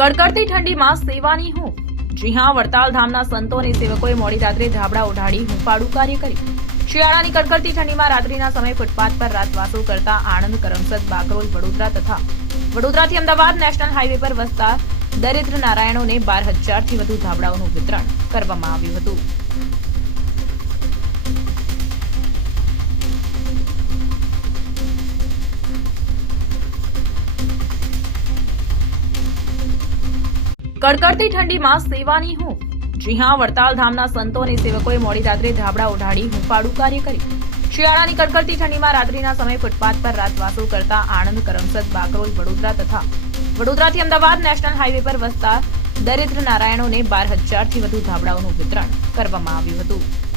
કડકડતી ઠંડીમાં સેવાની હૂંફ। જી હા, વડતાલ ધામના સંતો અને સેવકોએ મોડી રાત્રે ધાબળા ઓઢાડી હૂંફાળું કાર્ય કર્યું। શિયાળાની કડકડતી ઠંડીમાં રાત્રિના સમયે ફૂટપાથ પર રાતવાસો કરતા આણંદ, કરમસદ, બાકરોલ, વડોદરા તથા વડોદરાથી અમદાવાદ નેશનલ હાઈવે પર વસતા દરિદ્ર નારાયણોને 12,000થી વધુ ધાબળાઓનું વિતરણ કરવામાં આવ્યું હતું। કડકડતી ઠંડીમાં સેવાની હૂંફ। જી હા, વડતાલ ધામના સંતો અને સેવકોએ મોડી રાત્રે ધાબળા ઓઢાડી હૂંફાળું કાર્ય કર્યું। શિયાળાની કડકડતી ઠંડીમાં રાત્રિના સમયે ફૂટપાથ પર રાતવાસો કરતા આણંદ, કરમસદ, બાકરોલ, વડોદરા તથા વડોદરાથી અમદાવાદ નેશનલ હાઈવે પર વસતા દરિદ્ર નારાયણોને 12,000થી વધુ ધાબળાઓનું વિતરણ કરવામાં આવ્યું હતું।